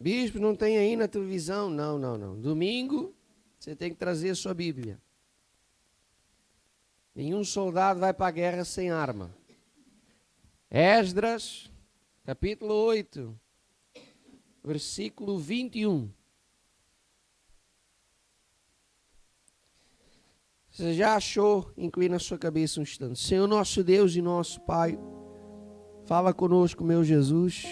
Bispo, não tem aí na televisão. Não, não, não. Domingo, você tem que trazer a sua Bíblia. Nenhum soldado vai para a guerra sem arma. Esdras, capítulo 8, versículo 21. Você já achou? Inclina a sua cabeça um instante. Senhor nosso Deus e nosso Pai, fala conosco, meu Jesus.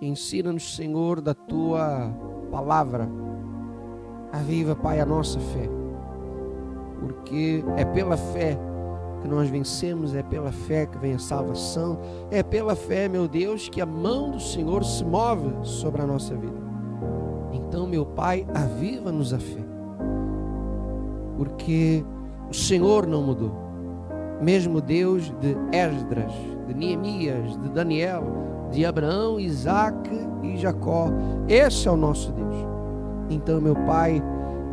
Ensina-nos, Senhor, da Tua palavra. Aviva, Pai, a nossa fé. Porque é pela fé que nós vencemos, é pela fé que vem a salvação, é pela fé, meu Deus, que a mão do Senhor se move sobre a nossa vida. Então, meu Pai, aviva-nos a fé. Porque o Senhor não mudou. Mesmo Deus de Esdras, de Neemias, de Daniel, de Abraão, Isaac e Jacó, esse é o nosso Deus. Então, meu Pai,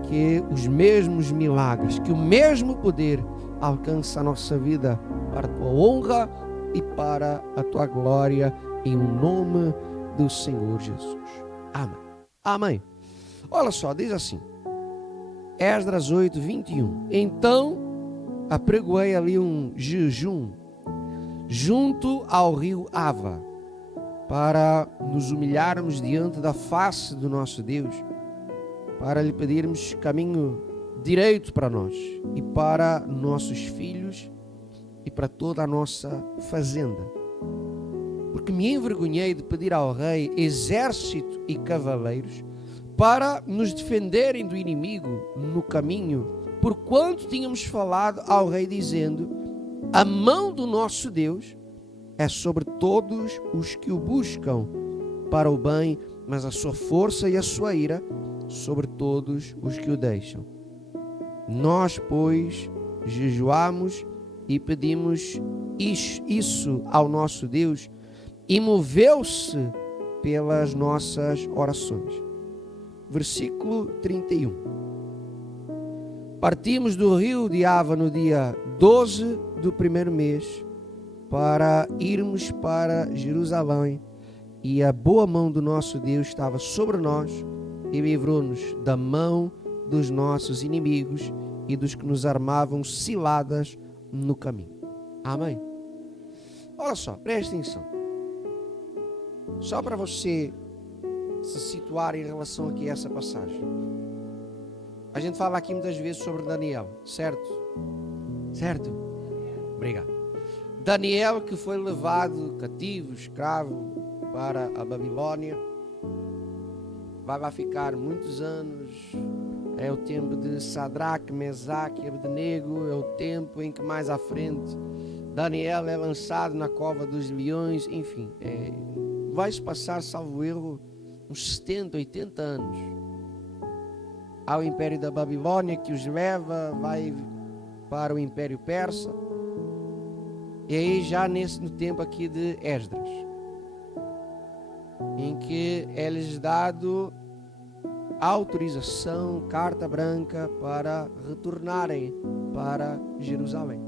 que os mesmos milagres, que o mesmo poder alcance a nossa vida para a Tua honra e para a Tua glória, em nome do Senhor Jesus. Amém. Amém. Olha só, diz assim, Esdras 8, 21. Então apregoei ali um jejum junto ao rio Ava, para nos humilharmos diante da face do nosso Deus, para lhe pedirmos caminho direito para nós e para nossos filhos e para toda a nossa fazenda. Porque me envergonhei de pedir ao rei exército e cavaleiros para nos defenderem do inimigo no caminho, porquanto tínhamos falado ao rei dizendo: a mão do nosso Deus é sobre todos os que o buscam para o bem, mas a sua força e a sua ira sobre todos os que o deixam. Nós, pois, jejuamos e pedimos isso ao nosso Deus, e moveu-se pelas nossas orações. Versículo 31. Partimos do rio de Ava no dia 12 do primeiro mês para irmos para Jerusalém, e a boa mão do nosso Deus estava sobre nós e livrou-nos da mão dos nossos inimigos e dos que nos armavam ciladas no caminho. Amém. Olha só, preste atenção. Só para você se situar em relação aqui a essa passagem. A gente fala aqui muitas vezes sobre Daniel, certo? Certo? Obrigado. Daniel, que foi levado cativo, escravo para a Babilônia, vai lá ficar muitos anos. É o tempo de Sadraque, Mesaque e Abdenego, é o tempo em que mais à frente Daniel é lançado na cova dos leões, enfim, vai-se passar, salvo erro, uns 70, 80 anos ao Império da Babilônia, que os leva, vai para o Império Persa, e aí já no tempo aqui de Esdras, em que é-lhes dado autorização, carta branca para retornarem para Jerusalém.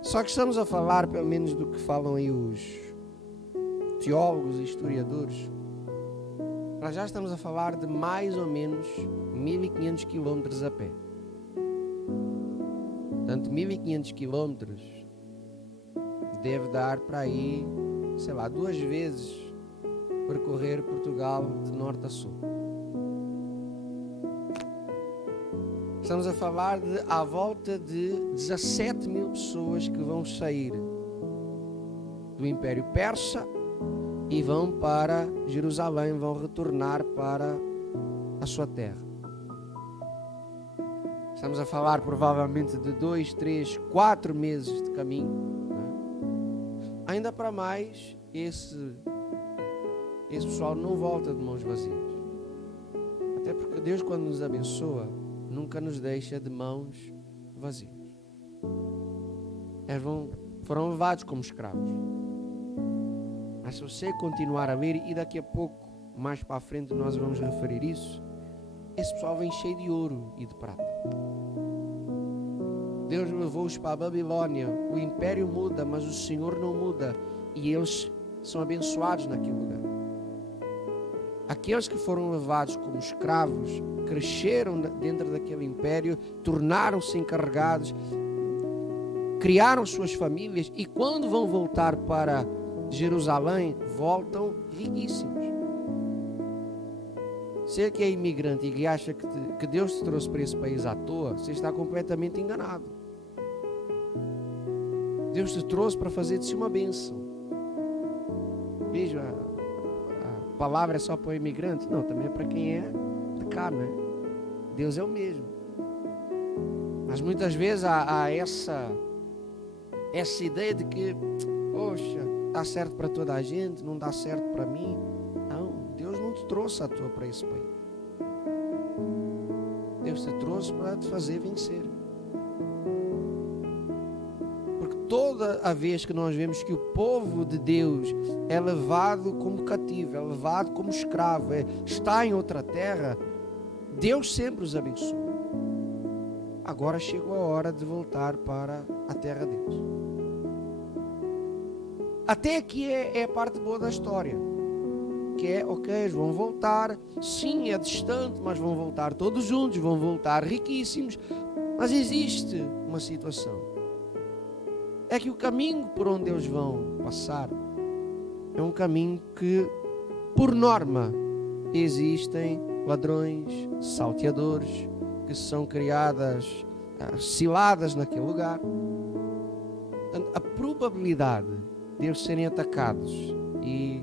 Só que estamos a falar, pelo menos do que falam aí os teólogos e historiadores, nós já estamos a falar de mais ou menos 1500 quilómetros a pé. Portanto, 1500 quilómetros deve dar para aí, sei lá, 2 vezes percorrer Portugal de norte a sul. Estamos a falar de à volta de 17 mil pessoas que vão sair do Império Persa e vão para Jerusalém, vão retornar para a sua terra. Estamos a falar provavelmente de 2, 3, 4 meses de caminho, né? Ainda para mais, esse pessoal não volta de mãos vazias. Até porque Deus, quando nos abençoa, nunca nos deixa de mãos vazias. Eles foram levados como escravos. Mas se você continuar a ler, e daqui a pouco, mais para a frente, nós vamos referir isso, esse pessoal vem cheio de ouro e de prata. Deus levou-os para a Babilônia. O império muda, mas o Senhor não muda. E eles são abençoados naquele lugar. Aqueles que foram levados como escravos, cresceram dentro daquele império, tornaram-se encarregados, criaram suas famílias e quando vão voltar para Jerusalém, voltam riquíssimos. Você que é imigrante e que acha que Deus te trouxe para esse país à toa, você está completamente enganado. Deus te trouxe para fazer de si uma bênção. Veja, a palavra é só para o imigrante? Não, também é para quem é de cá, não é? Deus é o mesmo. Mas muitas vezes há essa ideia de que, poxa, dá certo para toda a gente, não dá certo para mim. Não, Deus não te trouxe à toa para esse país. Deus te trouxe para te fazer vencer. Porque toda a vez que nós vemos que o povo de Deus é levado como cativo, é levado como escravo, está em outra terra, Deus sempre os abençoa. Agora chegou a hora de voltar para a terra deles. Até aqui é a parte boa da história. Que é, ok, eles vão voltar, sim, é distante, mas vão voltar todos juntos, vão voltar riquíssimos. Mas existe uma situação. É que o caminho por onde eles vão passar é um caminho que, por norma, existem ladrões, salteadores, que são criadas ciladas naquele lugar. A probabilidade de eles serem atacados e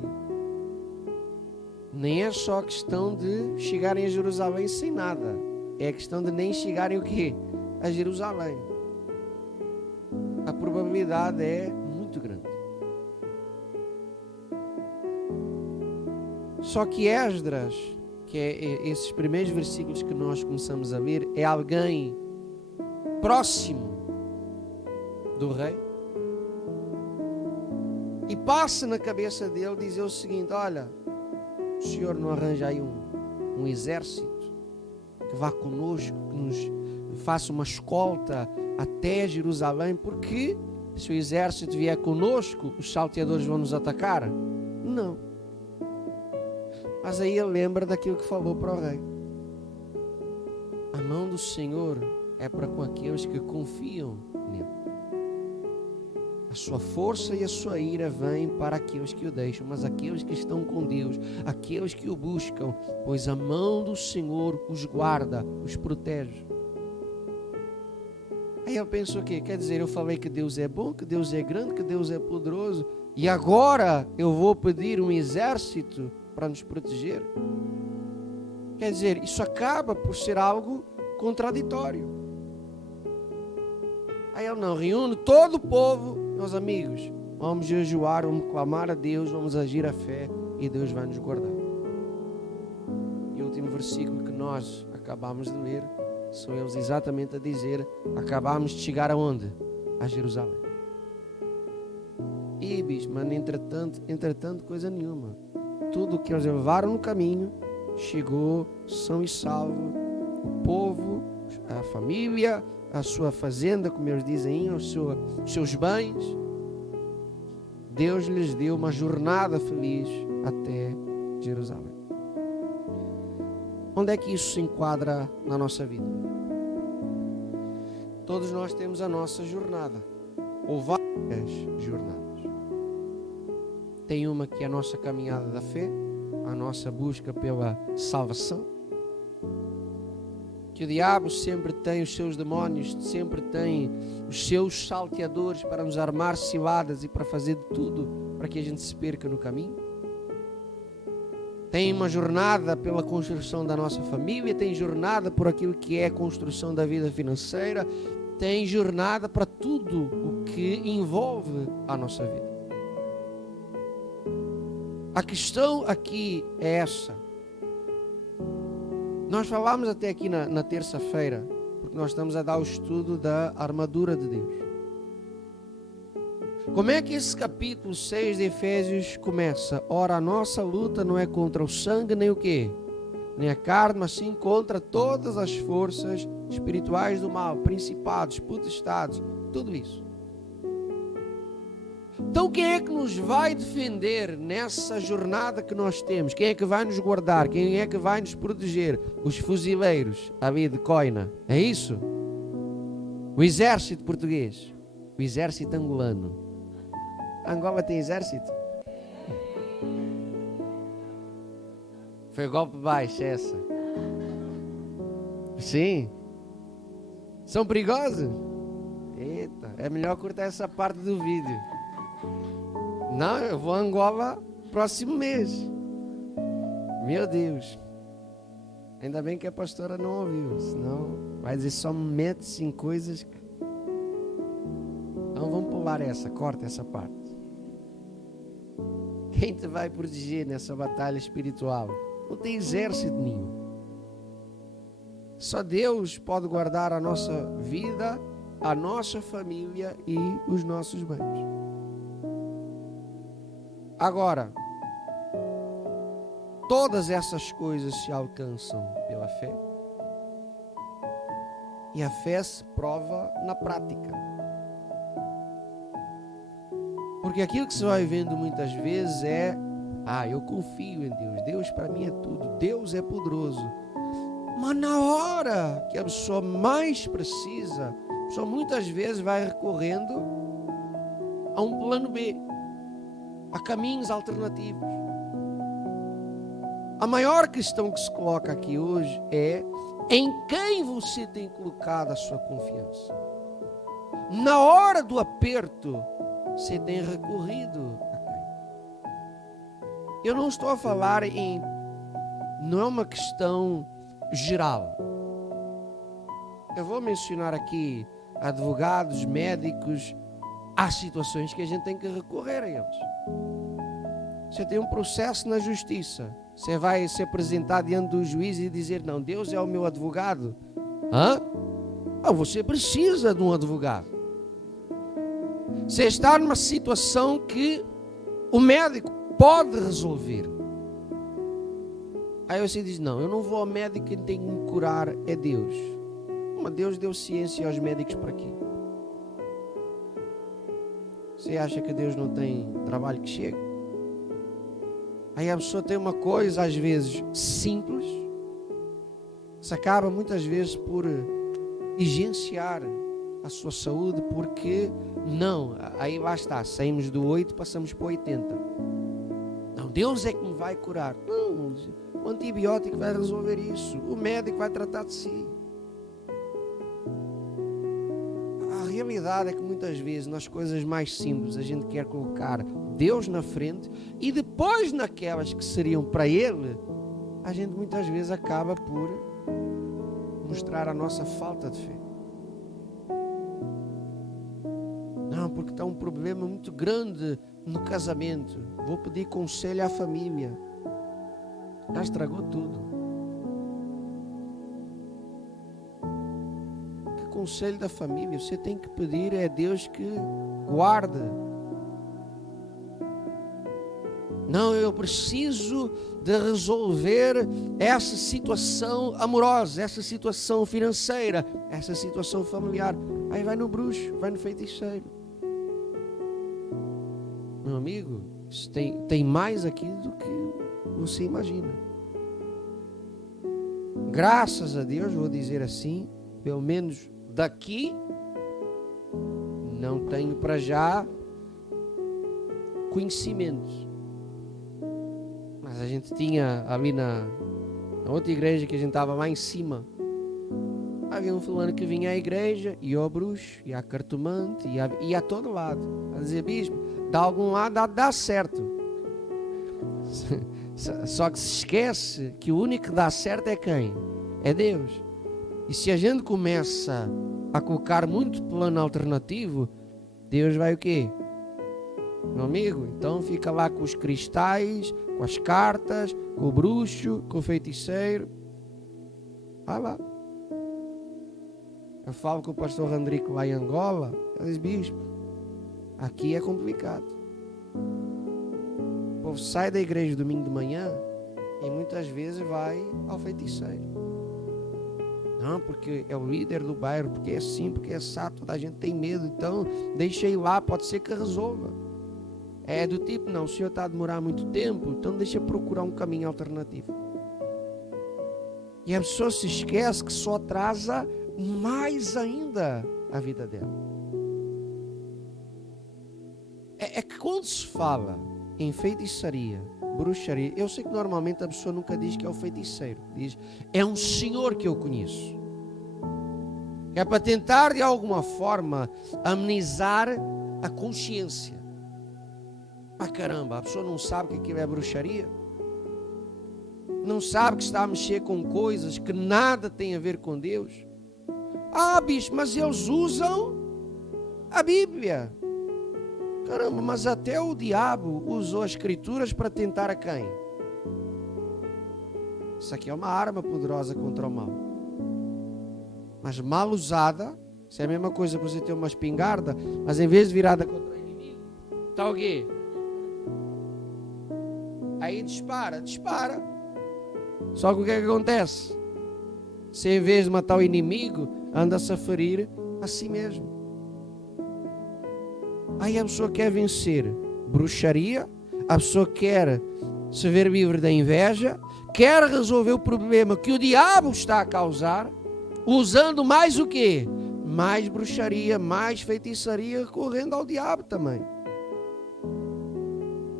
nem é só questão de chegarem a Jerusalém sem nada, é a questão de nem chegarem o quê? A Jerusalém. A probabilidade é muito grande. Só que Esdras, que é esses primeiros versículos que nós começamos a ler, é alguém próximo do rei e passa na cabeça dele dizer o seguinte: olha, o senhor não arranja aí um exército que vá conosco, que nos faça uma escolta até Jerusalém, porque se o exército vier conosco, os salteadores vão nos atacar? Não. Mas aí ele lembra daquilo que falou para o rei: a mão do Senhor é para com aqueles que confiam nele. A sua força e a sua ira vêm para aqueles que o deixam, mas aqueles que estão com Deus, aqueles que o buscam, pois a mão do Senhor os guarda, os protege. Aí ele pensou o quê? Quer dizer, eu falei que Deus é bom, que Deus é grande, que Deus é poderoso, e agora eu vou pedir um exército para nos proteger? Quer dizer, isso acaba por ser algo contraditório. Aí ele não, reúne todo o povo, meus amigos, vamos jejuar, vamos clamar a Deus, vamos agir a fé e Deus vai nos guardar. E o último versículo que nós acabamos de ler, são eles exatamente a dizer: acabamos de chegar aonde? A Jerusalém. E bicho, mas entretanto coisa nenhuma. Tudo o que eles levaram no caminho chegou são e salvo. O povo, a família, a sua fazenda, como eles dizem, os seus bens. Deus lhes deu uma jornada feliz até Jerusalém. Onde é que isso se enquadra na nossa vida? Todos nós temos a nossa jornada, ou várias jornadas. Tem uma que é a nossa caminhada da fé, a nossa busca pela salvação, que o diabo sempre tem os seus demónios, sempre tem os seus salteadores para nos armar ciladas e para fazer de tudo para que a gente se perca no caminho. Tem uma jornada pela construção da nossa família, tem jornada por aquilo que é a construção da vida financeira, tem jornada para tudo o que envolve a nossa vida. A questão aqui é essa. Nós falámos até aqui na terça-feira, porque nós estamos a dar o estudo da armadura de Deus. Como é que esse capítulo 6 de Efésios começa? Ora, a nossa luta não é contra o sangue nem o quê? Nem a carne, mas sim contra todas as forças espirituais do mal, principados, potestades, tudo isso. Então quem é que nos vai defender nessa jornada que nós temos? Quem é que vai nos guardar? Quem é que vai nos proteger? Os fuzileiros, a vida de coina. É isso? O exército português. O exército angolano. Angola tem exército? Foi golpe baixo essa. Sim. São perigosos? Eita, é melhor cortar essa parte do vídeo. Não, eu vou a Angola próximo mês. Meu Deus. Ainda bem que a pastora não ouviu. Senão vai dizer só mete-se em coisas que... Então vamos pular essa, corta essa parte. Quem te vai proteger nessa batalha espiritual? Não tem exército nenhum. Só Deus pode guardar a nossa vida, a nossa família e os nossos bens. Agora, todas essas coisas se alcançam pela fé. E a fé se prova na prática. Porque aquilo que você vai vendo muitas vezes é: eu confio em Deus, Deus para mim é tudo, Deus é poderoso. Mas na hora que a pessoa mais precisa, a pessoa muitas vezes vai recorrendo a um plano B, a caminhos alternativos. A maior questão que se coloca aqui hoje é: em quem você tem colocado a sua confiança? Na hora do aperto, você tem recorrido a quem? Eu não estou a falar em... Não é uma questão geral. Eu vou mencionar aqui advogados, médicos. Há situações que a gente tem que recorrer a eles. Você tem um processo na justiça. Você vai se apresentar diante do juiz e dizer: não, Deus é o meu advogado. Você precisa de um advogado. Você está numa situação que o médico pode resolver. Aí você diz: não, eu não vou ao médico, quem tem que me curar é Deus. Mas Deus deu ciência aos médicos para quê? Você acha que Deus não tem trabalho que chega? Aí a pessoa tem uma coisa, às vezes, simples. Se acaba muitas vezes por negligenciar a sua saúde, porque não, aí lá está, saímos do 8, passamos para o 80. Não, Deus é que me vai curar. Não, o antibiótico vai resolver isso, o médico vai tratar de si. A realidade é que muitas vezes nas coisas mais simples a gente quer colocar Deus na frente, e depois naquelas que seriam para Ele, a gente muitas vezes acaba por mostrar a nossa falta de fé. Não, porque está um problema muito grande no casamento. Vou pedir conselho à família. Já estragou tudo. Que conselho da família? Você tem que pedir a Deus que guarde. Não, eu preciso de resolver essa situação amorosa, essa situação financeira, essa situação familiar. Aí vai no bruxo, vai no feiticeiro. Meu amigo, isso tem mais aqui do que você imagina. Graças a Deus, vou dizer assim, pelo menos daqui, não tenho para já conhecimento. Mas a gente tinha ali na outra igreja que a gente estava lá em cima, havia um fulano que vinha à igreja, ia ao bruxo, ia à cartomante, ia a todo lado, a dizer: bispo, de algum lado dá certo. Só que se esquece que o único que dá certo é quem? É Deus. E se a gente começa a colocar muito plano alternativo, Deus vai o quê? Meu amigo, então fica lá com os cristais, com as cartas, com o bruxo, com o feiticeiro. Vai lá. Eu falo com o pastor Randrico lá em Angola. Ele diz: bispo, aqui é complicado. O povo sai da igreja domingo de manhã e muitas vezes vai ao feiticeiro. Não, porque é o líder do bairro, porque é assim, porque é assado, toda a gente tem medo, então deixa ir lá, pode ser que resolva. É do tipo, não, o senhor está a demorar muito tempo, então deixa eu procurar um caminho alternativo. E a pessoa se esquece que só atrasa mais ainda a vida dela. É que quando se fala em feitiçaria, bruxaria, eu sei que normalmente a pessoa nunca diz que é o feiticeiro, diz, é um senhor que eu conheço. É para tentar de alguma forma amenizar a consciência. Mas caramba, a pessoa não sabe que aquilo é bruxaria? Não sabe que está a mexer com coisas que nada tem a ver com Deus? Ah, bicho, mas eles usam a Bíblia. Caramba, mas até o diabo usou as escrituras para tentar a quem? Isso aqui é uma arma poderosa contra o mal. Mas mal usada, isso é a mesma coisa para você ter uma espingarda, mas em vez de virada contra o inimigo, está o quê? Aí dispara. Só que o que é que acontece? Se em vez de matar o inimigo, anda-se a ferir a si mesmo. Aí a pessoa quer vencer bruxaria, a pessoa quer se ver livre da inveja, quer resolver o problema que o diabo está a causar, usando mais o quê? Mais bruxaria, mais feitiçaria, recorrendo ao diabo também.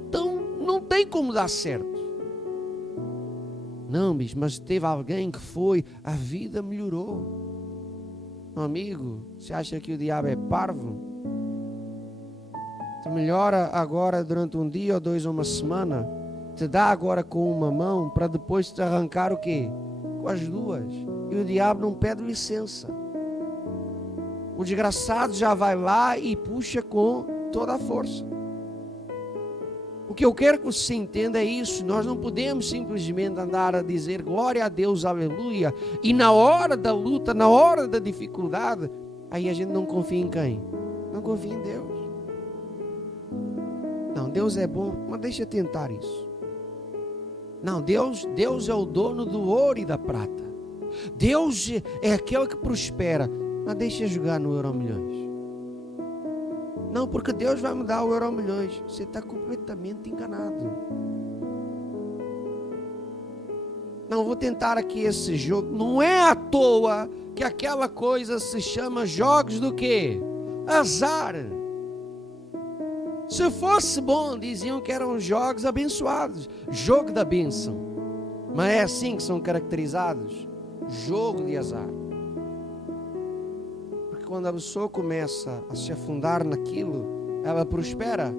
Então não tem como dar certo. Não, bicho, mas teve alguém que foi, a vida melhorou. Meu amigo, você acha que o diabo é parvo? Te melhora agora durante um dia ou dois ou uma semana, te dá agora com uma mão para depois te arrancar o quê? Com as duas. E o diabo não pede licença. O desgraçado já vai lá e puxa com toda a força. O que eu quero que você entenda é isso. Nós não podemos simplesmente andar a dizer glória a Deus, aleluia, e na hora da luta, na hora da dificuldade, aí a gente não confia em quem? Não confia em Deus. Não, Deus é bom, mas deixa eu tentar isso. Não, Deus é o dono do ouro e da prata. Deus é aquele que prospera, mas deixa eu jogar no Euromilhões. Não, porque Deus vai me dar o Euromilhões. Você está completamente enganado. Não, vou tentar aqui esse jogo. Não é à toa que aquela coisa se chama jogos do quê? Azar. Se fosse bom, diziam que eram jogos abençoados. Jogo da bênção. Mas é assim que são caracterizados. Jogo de azar. Quando a pessoa começa a se afundar naquilo, ela prospera,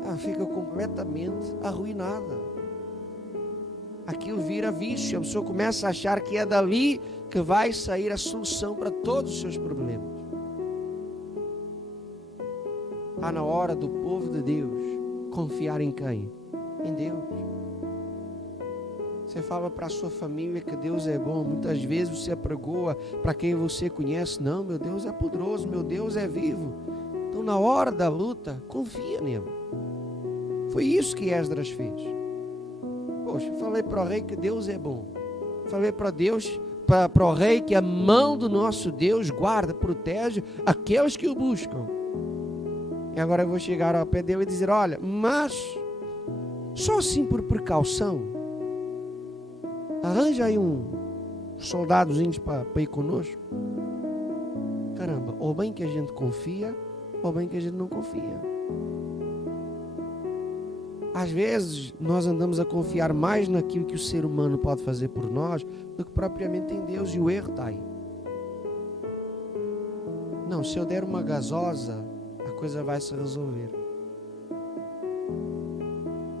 ela fica completamente arruinada. Aquilo vira vício, a pessoa começa a achar que é dali que vai sair a solução para todos os seus problemas. Está na hora do povo de Deus confiar em quem? Em Deus. Você fala para a sua família que Deus é bom. Muitas vezes você apregoa para quem você conhece. Não, meu Deus é poderoso, meu Deus é vivo. Então na hora da luta, confia nele. Foi isso que Esdras fez. Poxa, falei para o rei que Deus é bom. Falei para Deus, para o rei que a mão do nosso Deus guarda, protege aqueles que o buscam. E agora eu vou chegar ao pé dele e dizer, olha, mas só assim por precaução, arranja aí soldadozinhos para ir conosco. Caramba, ou bem que a gente confia, ou bem que a gente não confia. Às vezes nós andamos a confiar mais naquilo que o ser humano pode fazer por nós do que propriamente em Deus, e o erro está aí. Não, se eu der uma gasosa, a coisa vai se resolver.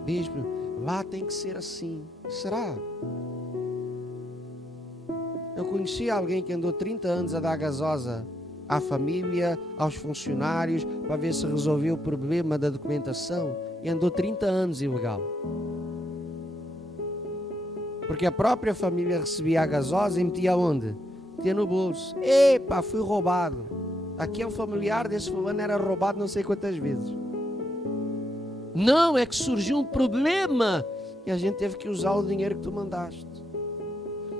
Bispo, lá tem que ser assim. Será? Eu conheci alguém que andou 30 anos a dar gasosa à família, aos funcionários, para ver se resolveu o problema da documentação, e andou 30 anos ilegal. Porque a própria família recebia a gasosa e metia onde? Metia no bolso. Epa, fui roubado. Aqui é o familiar desse fulano, era roubado não sei quantas vezes. Não, é que surgiu um problema e a gente teve que usar o dinheiro que tu mandaste.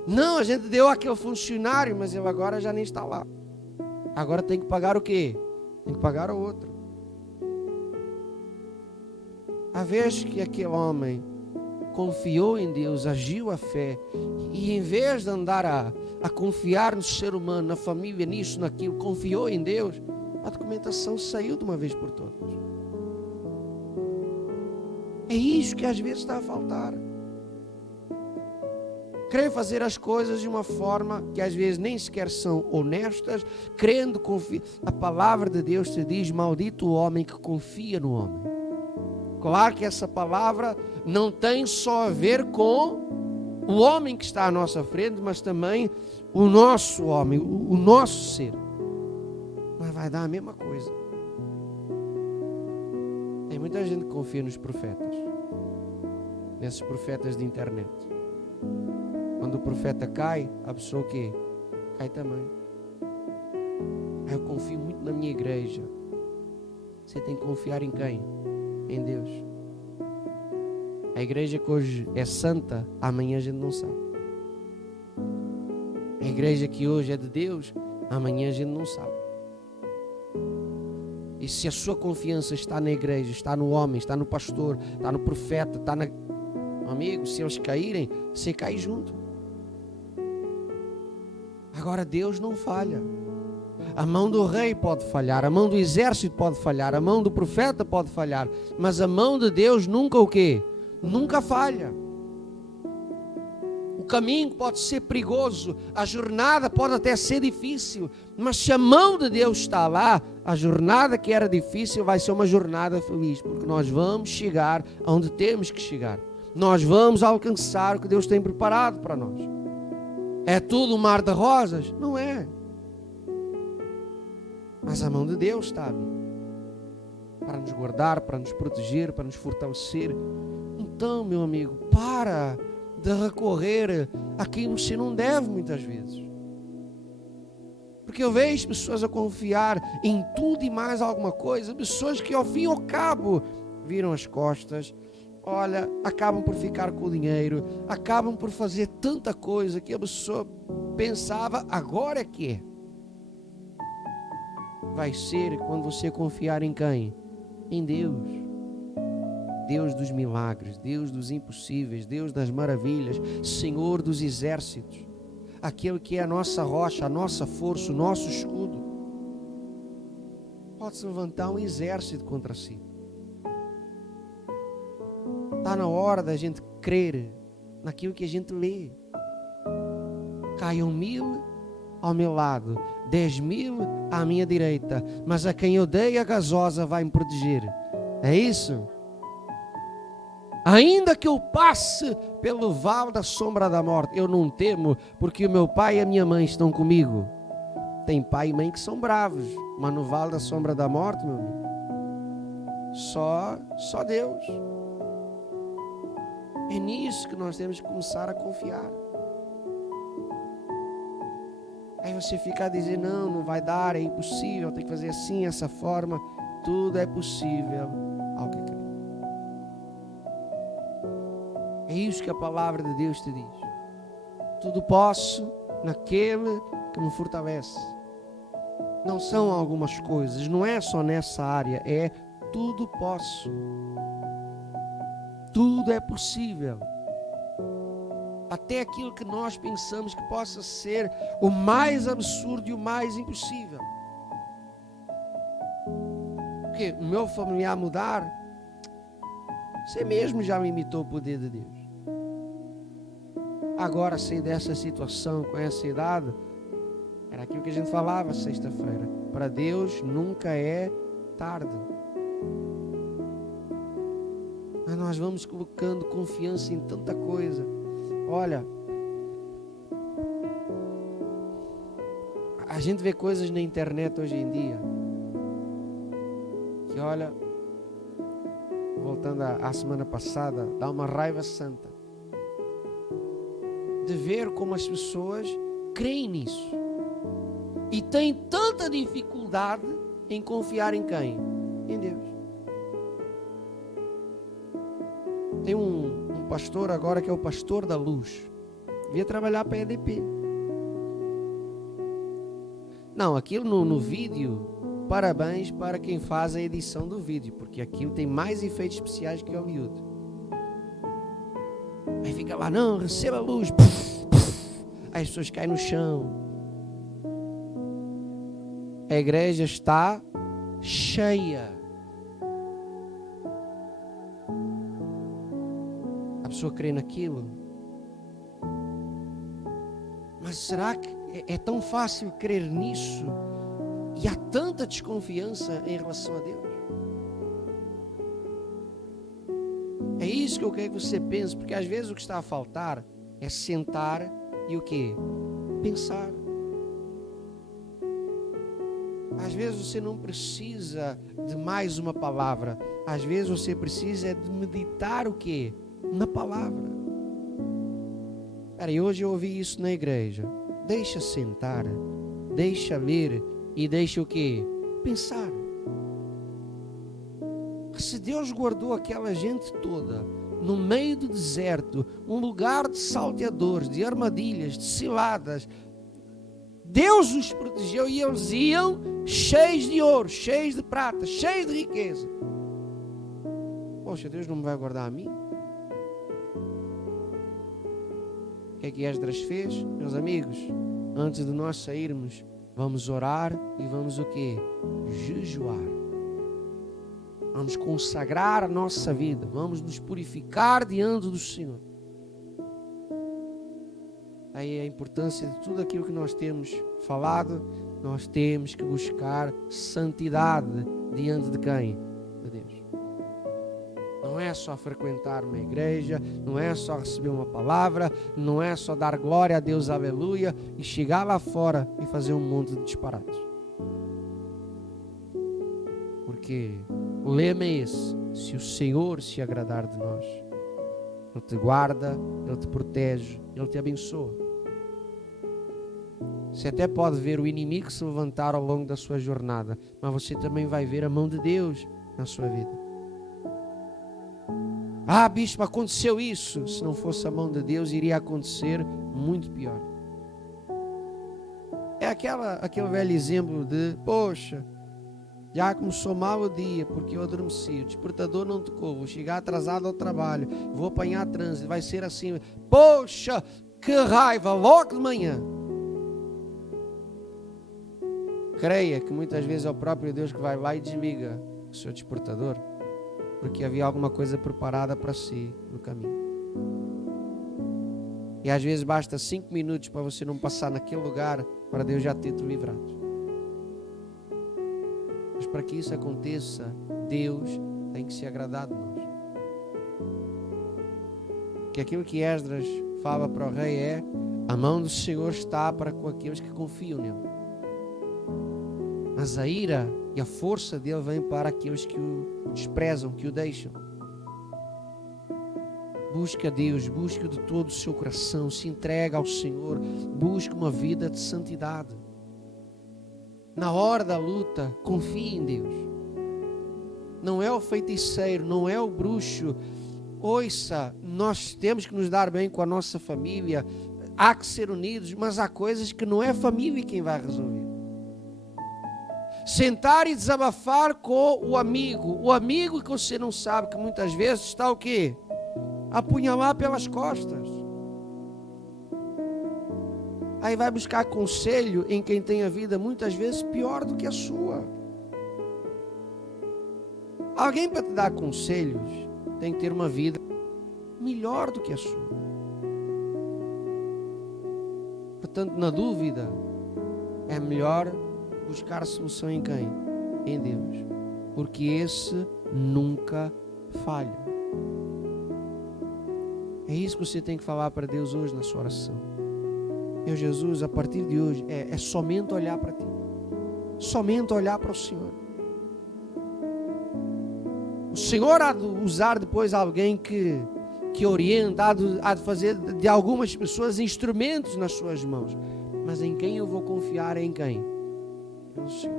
Não, a gente deu àquele funcionário, mas ele agora já nem está lá. Agora tem que pagar o quê? Tem que pagar o outro. A vez que aquele homem confiou em Deus, agiu a fé, e em vez de andar a confiar no ser humano, na família, nisso, naquilo, confiou em Deus, a documentação saiu de uma vez por todas. É isso que às vezes está a faltar. Querem fazer as coisas de uma forma que às vezes nem sequer são honestas, querendo confiar. A palavra de Deus te diz: maldito o homem que confia no homem. Claro que essa palavra não tem só a ver com o homem que está à nossa frente, mas também o nosso homem, o nosso ser. Mas vai dar a mesma coisa. Tem muita gente que confia nos profetas, nesses profetas de internet. Quando o profeta cai, a pessoa o quê? Cai também. Eu confio muito na minha igreja. Você tem que confiar em quem? Em Deus. A igreja que hoje é santa, amanhã a gente não sabe. A igreja que hoje é de Deus, amanhã a gente não sabe. E se a sua confiança está na igreja, está no homem, está no pastor, está no profeta, está na... Amigo, se eles caírem, você cai junto. Agora Deus não falha. A mão do rei pode falhar, a mão do exército pode falhar, a mão do profeta pode falhar, mas a mão de Deus nunca o quê? Nunca falha. O caminho pode ser perigoso, a jornada pode até ser difícil, mas se a mão de Deus está lá, a jornada que era difícil vai ser uma jornada feliz, porque nós vamos chegar aonde temos que chegar. Nós vamos alcançar o que Deus tem preparado para nós. É tudo um mar de rosas? Não é. Mas a mão de Deus está ali para nos guardar, para nos proteger, para nos fortalecer. Então, meu amigo, para de recorrer a quem você não deve muitas vezes. Porque eu vejo pessoas a confiar em tudo e mais alguma coisa, pessoas que ao fim e ao cabo viram as costas, olha, acabam por ficar com o dinheiro, acabam por fazer tanta coisa que a pessoa pensava, agora é que é. Vai ser quando você confiar em quem? Em Deus. Deus dos milagres, Deus dos impossíveis, Deus das maravilhas, Senhor dos exércitos. Aquele que é a nossa rocha, a nossa força, o nosso escudo. Pode-se levantar um exército contra si. Está na hora da gente crer naquilo que a gente lê. Caiam 1000 ao meu lado, 10.000 à minha direita, mas a quem eu dei a gasosa vai me proteger. É isso? Ainda que eu passe pelo vale da sombra da morte, eu não temo, porque o meu pai e a minha mãe estão comigo. Tem pai e mãe que são bravos, mas no vale da sombra da morte, meu amigo, só Deus. É nisso que nós temos que começar a confiar. Aí você fica a dizer, não vai dar, é impossível, tem que fazer assim, essa forma. Tudo é possível ao que crê. É isso que a palavra de Deus te diz. Tudo posso naquele que me fortalece. Não são algumas coisas, não é só nessa área, é tudo posso. Tudo é possível. Até aquilo que nós pensamos que possa ser o mais absurdo e o mais impossível. Porque o meu familiar mudar, você mesmo já me imitou o poder de Deus. Agora sair dessa situação com essa idade, era aquilo que a gente falava sexta-feira. Para Deus nunca é tarde. Mas nós vamos colocando confiança em tanta coisa. Olha, a gente vê coisas na internet hoje em dia que, olha, voltando à semana passada, dá uma raiva santa de ver como as pessoas creem nisso e têm tanta dificuldade em confiar em quem? Em Deus. Tem um pastor agora que é o pastor da luz. Devia trabalhar para a EDP. Não, aquilo no vídeo parabéns para quem faz a edição do vídeo, porque aquilo tem mais efeitos especiais que Hollywood. Aí fica lá, não, receba a luz. Aí as pessoas caem no chão. A igreja está cheia. A pessoa crê naquilo. Mas será que é tão fácil crer nisso? E há tanta desconfiança em relação a Deus? É isso que eu quero que você pense, porque às vezes o que está a faltar é sentar e o quê? Pensar. Às vezes você não precisa de mais uma palavra. Às vezes você precisa de meditar o quê? Na palavra. Cara, e hoje eu ouvi isso na igreja. Deixa sentar, deixa ler e deixa o quê? Pensar. Se Deus guardou aquela gente toda no meio do deserto, um lugar de salteadores, de armadilhas, de ciladas, Deus os protegeu e eles iam cheios de ouro, cheios de prata, cheios de riqueza. Poxa, Deus não me vai guardar a mim? O que é que Esdras fez? Meus amigos, antes de nós sairmos, vamos orar e vamos o quê? Jejuar. Vamos consagrar a nossa vida. Vamos nos purificar diante do Senhor. Aí a importância de tudo aquilo que nós temos falado, nós temos que buscar santidade diante de quem? De Deus. Não é só frequentar uma igreja, não é só receber uma palavra, não é só dar glória a Deus, aleluia, e chegar lá fora e fazer um monte de disparates. Porque o lema é esse: se o Senhor se agradar de nós, Ele te guarda, Ele te protege, Ele te abençoa. Você até pode ver o inimigo se levantar ao longo da sua jornada, mas você também vai ver a mão de Deus na sua vida. Ah, bispo, aconteceu isso. Se não fosse a mão de Deus, iria acontecer muito pior. É aquele velho exemplo de, poxa, já começou mal o dia porque eu adormeci, o despertador não tocou, vou chegar atrasado ao trabalho, vou apanhar trânsito, vai ser assim, poxa, que raiva, logo de manhã. Creia que muitas vezes é o próprio Deus que vai lá e desliga o seu despertador, porque havia alguma coisa preparada para si no caminho. E às vezes basta 5 minutos para você não passar naquele lugar, para Deus já ter te livrado. Mas para que isso aconteça, Deus tem que se agradar de nós. Que aquilo que Esdras fala para o rei é: a mão do Senhor está para com aqueles que confiam nele. Mas a ira e a força dele vem para aqueles que o desprezam, que o deixam. Busque a Deus, busque de todo o seu coração, se entrega ao Senhor, busque uma vida de santidade. Na hora da luta, confie em Deus. Não é o feiticeiro, não é o bruxo. Ouça, nós temos que nos dar bem com a nossa família, há que ser unidos, mas há coisas que não é a família quem vai resolver. Sentar e desabafar com o amigo que você não sabe, que muitas vezes está o quê? Apunhalar pelas costas. Aí vai buscar conselho em quem tem a vida muitas vezes pior do que a sua. Alguém para te dar conselhos tem que ter uma vida melhor do que a sua. Portanto, na dúvida, é melhor buscar solução em quem? Em Deus. Porque esse nunca falha. É isso que você tem que falar para Deus hoje na sua oração. Meu Jesus, a partir de hoje, é somente olhar para Ti. Somente olhar para o Senhor. O Senhor há de usar depois alguém que orienta, há de fazer de algumas pessoas instrumentos nas suas mãos. Mas em quem eu vou confiar? Em quem? No Senhor.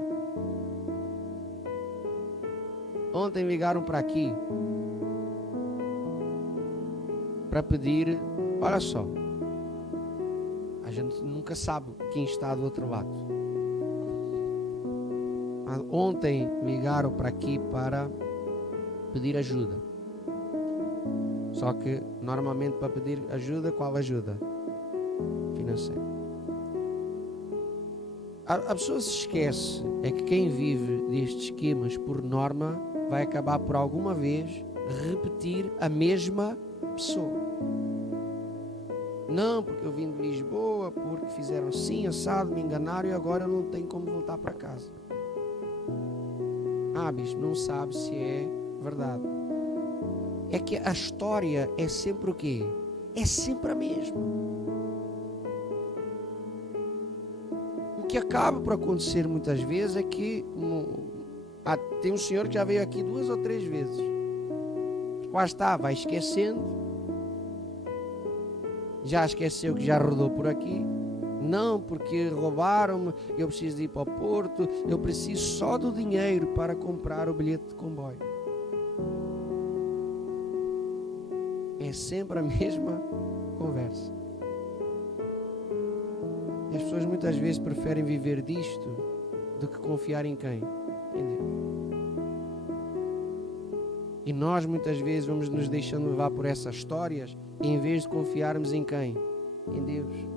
Ontem ligaram para aqui para pedir, olha só, a gente nunca sabe quem está do outro lado. Ontem me ligaram para aqui para pedir ajuda. Só que normalmente para pedir ajuda, qual ajuda? Financeira. A pessoa se esquece é que quem vive destes esquemas por norma vai acabar por alguma vez repetir a mesma pessoa. Não, porque eu vim de Lisboa, porque fizeram assim, assado, me enganaram e agora eu não tenho como voltar para casa. Bicho, não sabe se é verdade. É que a história é sempre o quê? É sempre a mesma. O que acaba por acontecer muitas vezes é que tem um senhor que já veio aqui 2 ou 3 vezes. Lá está, vai esquecendo. Já esqueceu que já rodou por aqui. Não, porque roubaram-me, eu preciso ir para o Porto, eu preciso só do dinheiro para comprar o bilhete de comboio. É sempre a mesma conversa. E as pessoas muitas vezes preferem viver disto do que confiar em quem? Em Deus. E nós muitas vezes vamos nos deixando levar por essas histórias em vez de confiarmos em quem? Em Deus.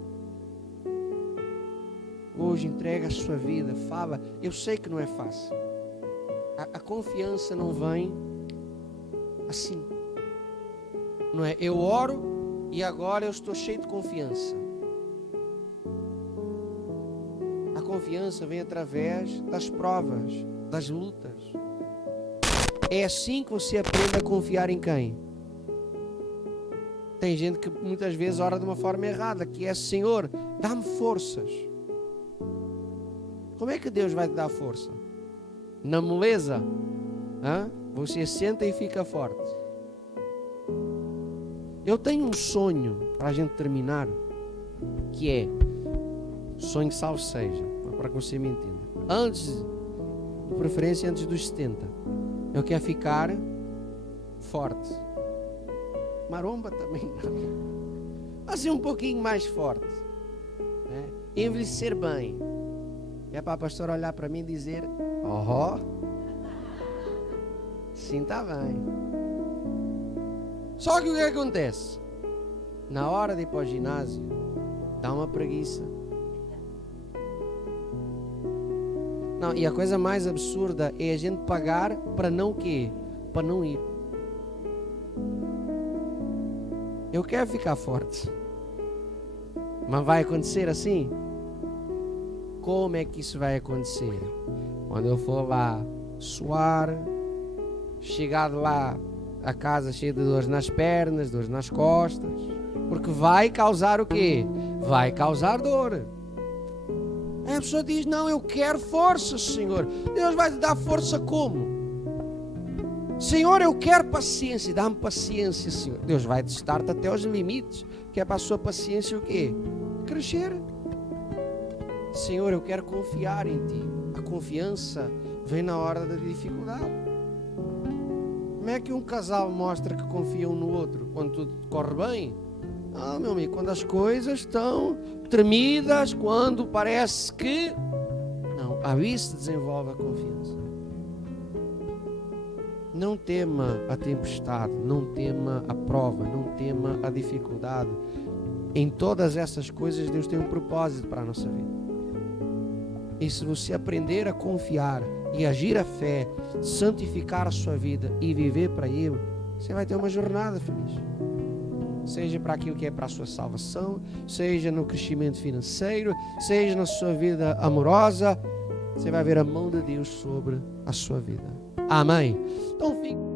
Hoje entrega a sua vida, fala. Eu sei que não é fácil. A confiança não vem assim. Não é? Eu oro e agora eu estou cheio de confiança. A confiança vem através das provas, das lutas. É assim que você aprende a confiar em quem? Tem gente que muitas vezes ora de uma forma errada, que é: Senhor, dá-me forças. Como é que Deus vai te dar força? Na moleza? Você senta e fica forte. Eu tenho um sonho, para a gente terminar, que é, sonho salvo seja, para que você me entenda. De preferência antes dos 70, eu quero ficar forte. Maromba também não. Mas um pouquinho mais forte. Né? Envelhecer bem. É para a pastora olhar para mim e dizer: sim, está bem. Só que o que acontece? Na hora de ir para o ginásio, dá uma preguiça. Não, e a coisa mais absurda é a gente pagar para não o quê? Para não ir. Eu quero ficar forte. Mas vai acontecer assim? Como é que isso vai acontecer? Quando eu for lá suar, chegar de lá a casa cheia de dores nas pernas, dores nas costas, porque vai causar o quê? Vai causar dor. A pessoa diz: não, eu quero força, Senhor. Deus vai te dar força como? Senhor, eu quero paciência. Dá-me paciência, Senhor. Deus vai testar-te até os limites, que é para a sua paciência o quê? Crescer. Senhor, eu quero confiar em Ti. A confiança vem na hora da dificuldade. Como é que um casal mostra que confia um no outro? Quando tudo corre bem? Meu amigo, quando as coisas estão tremidas, quando parece que... Não, aí se desenvolve a confiança. Não tema a tempestade, não tema a prova, não tema a dificuldade. Em todas essas coisas Deus tem um propósito para a nossa vida. E se você aprender a confiar e agir a fé, santificar a sua vida e viver para Ele, você vai ter uma jornada feliz. Seja para aquilo que é para a sua salvação, seja no crescimento financeiro, seja na sua vida amorosa, você vai ver a mão de Deus sobre a sua vida. Amém? Então fique.